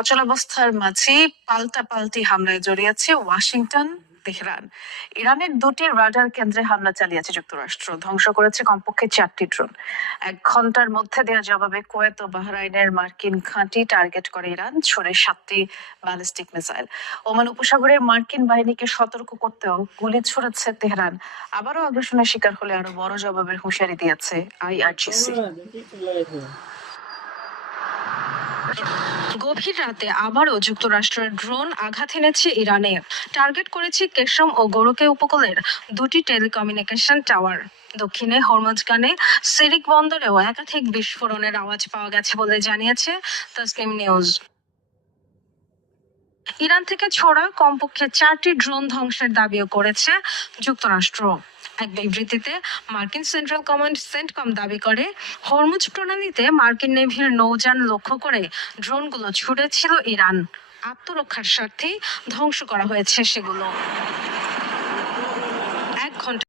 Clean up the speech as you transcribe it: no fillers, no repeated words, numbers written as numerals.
অচলাবস্থার মাঝে পাল্টাপাল্টি হামলায় জড়িয়েছে ওয়াশিংটন তেহরান। ইরানের দুটি রাডার কেন্দ্রে হামলা চালিয়েছে যুক্তরাষ্ট্র, ধ্বংস করেছে কমপক্ষে 4টি ড্রোন। 1 ঘন্টার মধ্যে দেওয়া জবাবে কুয়েত ও বাহরাইনের মার্কিন ঘাঁটি টার্গেট করে ইরান, ছড়ে 7টি ব্যালিস্টিক মিসাইল। ওমান উপসাগরে মার্কিন বাহিনীকে সতর্ক করতেও গুলি ছুড়েছে তেহরান। আবারও আগ্রাসনের শিকার হলে আরো বড় জবাবের হুঁশিয়ারি দিয়েছে IRGC। গভীর রাতে আবারও যুক্তরাষ্ট্রের ড্রোন আঘাত এনেছে ইরানে, টার্গেট করেছে কেশম ও গোরকে উপকূলের 2টি টেলিকমিউনিকেশন টাওয়ার। দক্ষিণে হরমুজগানে সিরিক বন্দরেও একাধিক বিস্ফোরণের আওয়াজ পাওয়া গেছে বলে জানিয়েছে তসলিম নিউজ। ইরান থেকে ছোড়া কমপক্ষে 4টি ড্রোন ধ্বংসের দাবিও করেছে যুক্তরাষ্ট্র। এক বিবৃতিতে মার্কিন সেন্ট্রাল কমান্ড সেন্টকম দাবি করে, হরমুজ প্রণালীতে মার্কিন নেভির নৌযান লক্ষ্য করে ড্রোনগুলো ছুড়েছিল ইরান। আত্মরক্ষার স্বার্থেই ধ্বংস করা হয়েছে সেগুলো। 1 ঘন্টা